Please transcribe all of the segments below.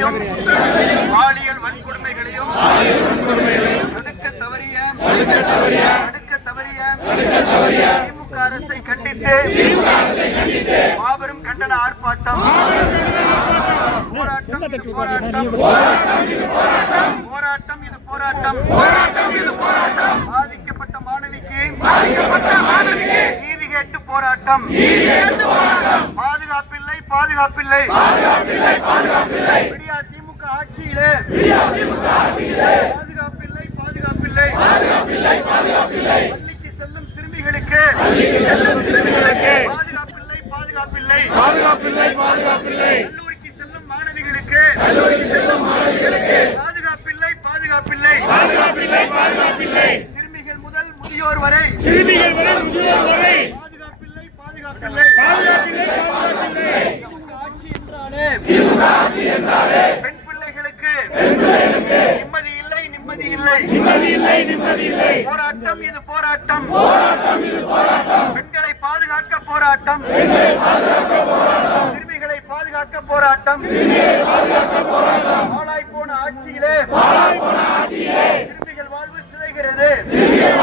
குற்றங்களையும் பாலியல் வன்கொடுமைகளையும் தடுக்க தவறிய தடுக்க தவறிய திமுக அரசை கண்டித்து மாபெரும் கண்டன ஆர்ப்பாட்டம் போராட்டம் இது போராட்டம் போராட்டம் இது போராட்டம் போராட்டம் இது போராட்டம் பாதிக்கப்பட்ட மாணவிக்கு பாதிக்கப்பட்ட மாணவிக்கு நீதி கேட்டு போராட்டம் பாதுகாப்பில்லை பாதுகாப்பில்லை பாதுகாப்பில்லை பாதுகாப்பில்லை ஆட்சியிலே பாதுகாப்பில்லை பாதுகாப்பில்லை. பாதுகாப்பில்லை பாதுகாப்பில்லை பள்ளிக்கு செல்லும் சிறுமிகளுக்கு பள்ளிக்கு செல்லும் சிறுமிகளுக்கு பாதுகாப்பில்லை பாதுகாப்பில்லை பாதுகாப்பில்லை பாதுகாப்பில்லை கல்லூரிக்கு செல்லும் மாணவிகளுக்கு கல்லூரிக்கு செல்லும் மாணவிகளுக்கு பாதுகாப்பில்லை பாதுகாப்பில்லை பாதுகாப்பில்லை பாதுகாப்பில்லை சிறுமிகள் முதல் முதியோர் வரை சிறுமிகள் வரை முதியோர் வரை பாதுகாப்பில்லை பாதுகாப்பில்லை பாதுகாப்பில்லை பாதுகாப்பில்லை திமுக ஆட்சி என்றாலே திமுக ஆட்சி என்றாலே பெண் பிள்ளைகளுக்கு பெண் பிள்ளைகளுக்கு நிம்மதி இல்லை நிம்மதி இல்லை நிம்மதி இல்லை நிம்மதி இல்லை போராட்டம் இது போராட்டம். போராட்டம் இது போராட்டம். பெண்களை பாதுகாக்க போராட்டம். பெண்களை பாதுகாக்க போராட்டம். சிறுமிகளை பாதுகாக்க போராட்டம். சிறுமிகளை பாதுகாக்க போராட்டம். பாழாய் போன ஆட்சியிலே பாழாய் போன ஆட்சியிலே சிறுமிகள் வாழ்வு சிதைகிறது. சிறுமிகள்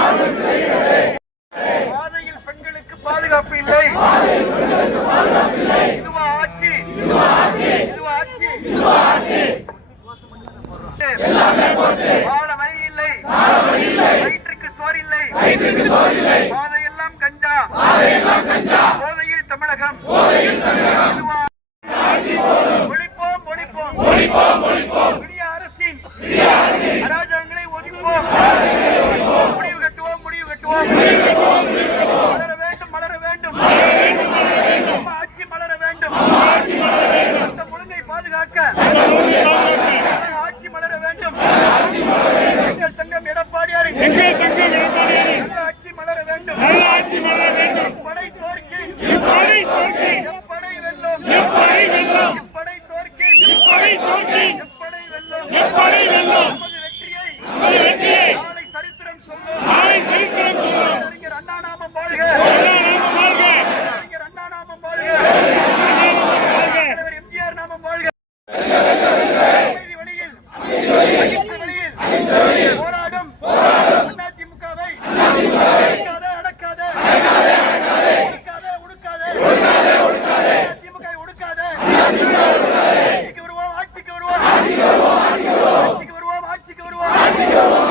ஹைட்ரிக்கு சோறு இல்லை போதையெல்லாம் கஞ்சா. போதையெல்லாம் கஞ்சா. போதையில் தமிழகம். போதையில் தமிழகம். ஒழிப்போம் ஒழிப்போம். ஒழிப்போம் ஒழிப்போம். புதிய முடிவு கட்டுவோம் முடிவு கட்டுவோம். வளர வேண்டும் வளர வேண்டும். வளர வளர வேண்டும். ஆட்சி வளர பாதுகாக்க. Fica.